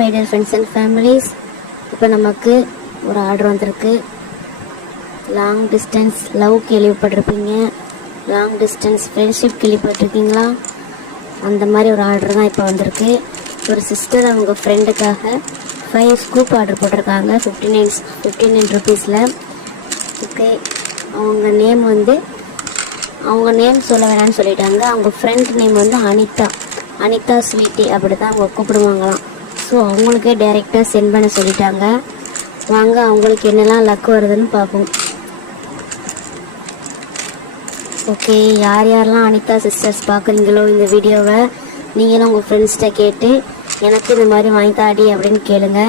My dear friends and families, இப்போ நமக்கு ஒரு ஆர்டர் வந்திருக்கு. லாங் டிஸ்டன்ஸ் லவ் கேள்விப்பட்டிருப்பீங்க, லாங் டிஸ்டன்ஸ் ஃப்ரெண்ட்ஷிப் கேள்விப்பட்டிருக்கீங்களா? அந்த மாதிரி ஒரு ஆர்டர் தான் இப்போ வந்திருக்கு. ஒரு சிஸ்டர் அவங்க ஃப்ரெண்டுக்காக 5 ஸ்கூப் ஆர்டர் போட்டிருக்காங்க 59 ருபீஸில். ஓகே, அவங்க நேம் சொல்ல வேணான்னு சொல்லிட்டாங்க. அவங்க ஃப்ரெண்ட் நேம் வந்து அனிதா ஸ்வீட்டி அப்படி தான் அவங்க கூப்பிடுவாங்களாம். ஸோ அவங்களுக்கே டைரெக்டாக சென்ட் பண்ண சொல்லிட்டாங்க. வாங்க அவங்களுக்கு என்னெல்லாம் லக் வருதுன்னு பார்ப்போம். ஓகே, யாரெல்லாம் அனிதா சிஸ்டர்ஸ் பார்க்குறீங்களோ இந்த வீடியோவை, நீங்களும் உங்கள் ஃப்ரெண்ட்ஸ்கிட்ட கேட்டு எனக்கு இந்த மாதிரி வாங்கித்தாடி அப்படின்னு கேளுங்க.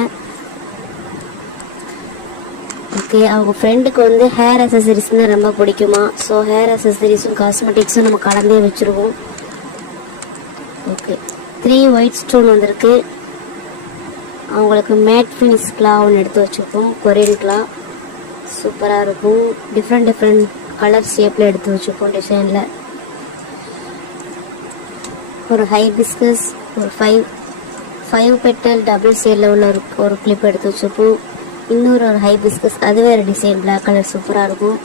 ஓகே, அவங்க ஃப்ரெண்டுக்கு வந்து ஹேர் அசசரிஸ்னால் ரொம்ப பிடிக்குமா. ஸோ ஹேர் அசசரிஸும் காஸ்மெட்டிக்ஸும் நம்ம கலந்தே வச்சுருவோம். ஓகே, 3 ஒயிட் ஸ்டோன் வந்திருக்கு. அவங்களுக்கு மேட் ஃபினிஷ் கிளா ஒன்று எடுத்து வச்சுருக்கோம், கொரியன் கிளா. சூப்பராக இருக்கும். டிஃப்ரெண்ட் கலர் ஷேப்பில் எடுத்து வச்சுருக்கோம் டிசைனில். ஒரு ஹைபிஸ்கஸ் ஒரு 5 பெட்டல் டபுள் ஷேடில் உள்ள ஒரு கிளிப் எடுத்து வச்சுருப்போம். இன்னொரு ஹைபிஸ்கஸ், அது வேறு டிசைன், பிளாக் கலர், சூப்பராக இருக்கும்.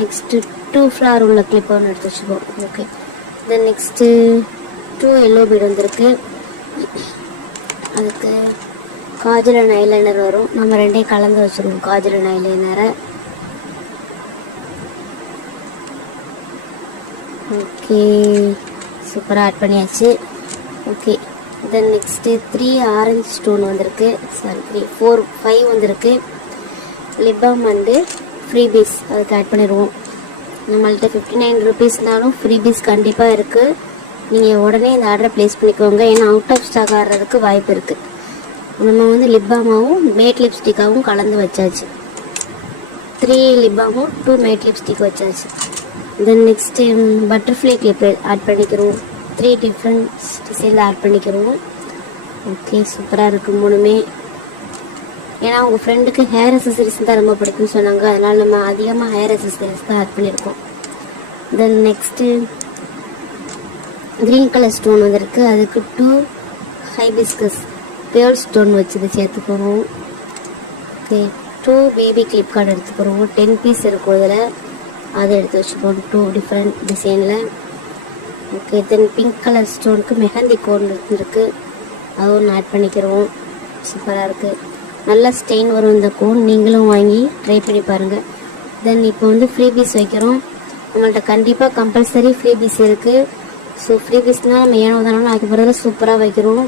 நெக்ஸ்ட்டு 2 ஃப்ளவர் உள்ள கிளிப் ஒன்று எடுத்து வச்சுப்போம். Okay, then next 2 yellow bead வந்திருக்கு. அதுக்கு காஜல் அண்ட் ஐலைனர் வரும். நம்ம ரெண்டையும் கலந்து வச்சுருவோம், காஜல் அண்ட் ஐலைனரை. ஓகே, சூப்பராக ஆட் பண்ணியாச்சு. Okay, then next 3 orange stone வந்திருக்கு. சாரி 5 வந்திருக்கு. லிப்பாம் வந்து ஃப்ரீபீஸ் அதுக்கு ஆட் பண்ணிடுவோம். நம்மள்கிட்ட 59 ருபீஸ்னாலும் ஃப்ரீபீஸ் கண்டிப்பாக இருக்குது. நீங்கள் உடனே இந்த ஆர்டரை ப்ளேஸ் பண்ணிக்கோங்க, ஏன்னா அவுட் ஆஃப் ஸ்டாக் ஆடுறதுக்கு வாய்ப்பு இருக்குது. நம்ம வந்து லிப்பாமாவும் மேட் லிப்ஸ்டிக்காகவும் கலந்து வச்சாச்சு. 3 லிப்பாமும் 2 மேட் லிப்ஸ்டிக் வச்சாச்சு. Then next butterfly clip add பண்ணிக்கிறோம். 3 டிஃப்ரெண்ட் டிசைனில் ஆட் பண்ணிக்கிறோம். ஓகே, சூப்பராக இருக்குது மூணுமே. ஏன்னா அவங்க ஃப்ரெண்டுக்கு ஹேர் அசசரிஸ் தான் ரொம்ப பிடிக்கும்னு சொன்னாங்க, அதனால் நம்ம அதிகமாக ஹேர் அசசரிஸ் தான் ஆட் பண்ணியிருக்கோம். Then next green colour stone வந்திருக்கு. அதுக்கு 2 ஹைபிஸ்கஸ் பேர்ல் ஸ்டோன் வச்சு சேர்த்துக்கிறோம். ஓகே, 2 பேபி கிளிப் கார்டு எடுத்துக்கிறோம். 10 பீஸ் இருக்கும் அதில், அதை எடுத்து வச்சுப்போம் 2 டிஃப்ரெண்ட் டிசைனில். ஓகே, தென் பிங்க் கலர் ஸ்டோனுக்கு மெஹந்தி கோன் இருக்குது, அது ஒன்று ஆட் பண்ணிக்கிறோம். சூப்பராக இருக்குது, நல்லா ஸ்டெயின் வரும் இந்த கோன். நீங்களும் வாங்கி ட்ரை பண்ணி பாருங்கள். தென் இப்போ வந்து ஃப்ரீ பீஸ் வைக்கிறோம். நம்மள்கிட்ட கண்டிப்பாக கம்பல்சரி ஃப்ரீ பீஸ் இருக்குது. ஸோ ஃப்ரீ பீஸ்னால் நம்ம ஏனோ தானோ ஆக்கி போகிறதுல சூப்பராக வைக்கிறோம்.